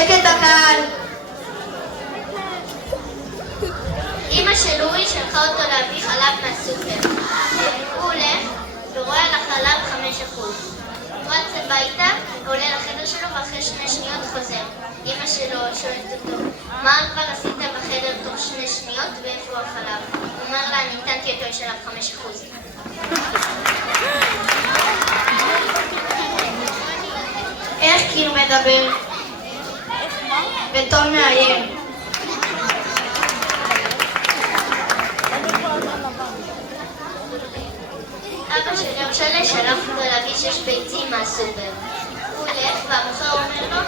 שקט הקהל. אמא של אורי שלחה אותו להביא חלב מהסופר. הוא הולך ורואה על החלב 5%. הוא רץ הביתה, עולה לחדר שלו ואחרי 2 שניות חוזר. אמא שלו שואלת אותו, מה כבר עשית בחדר תוך 2 שניות ואיפה החלב? הוא אומר לה, אני נתנתי אותו, יש עליו 5%. איך קיר מדבר? בטון מאיים. אבא של יום שלה שלח אותו להביא 6 ביצים מהסופר. הוא הולך והמוכר אומר לו,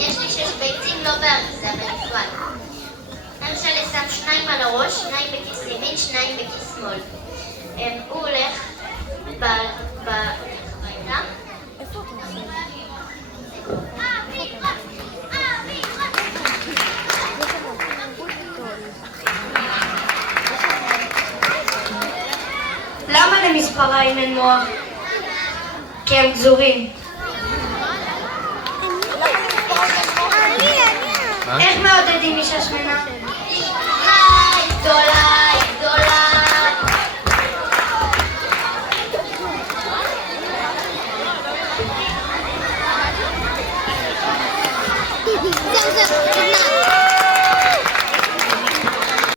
יש לי 6 ביצים לא באריזה, בנפרד. יום שלה שם 2 על הראש, 2 בכיס ימין, 2 בכיס שמאל. הוא הולך הביתה. למה למספריים אין מוח? כי הם גזורים. איך מעודדים אישה שמנה? היי, גדולה!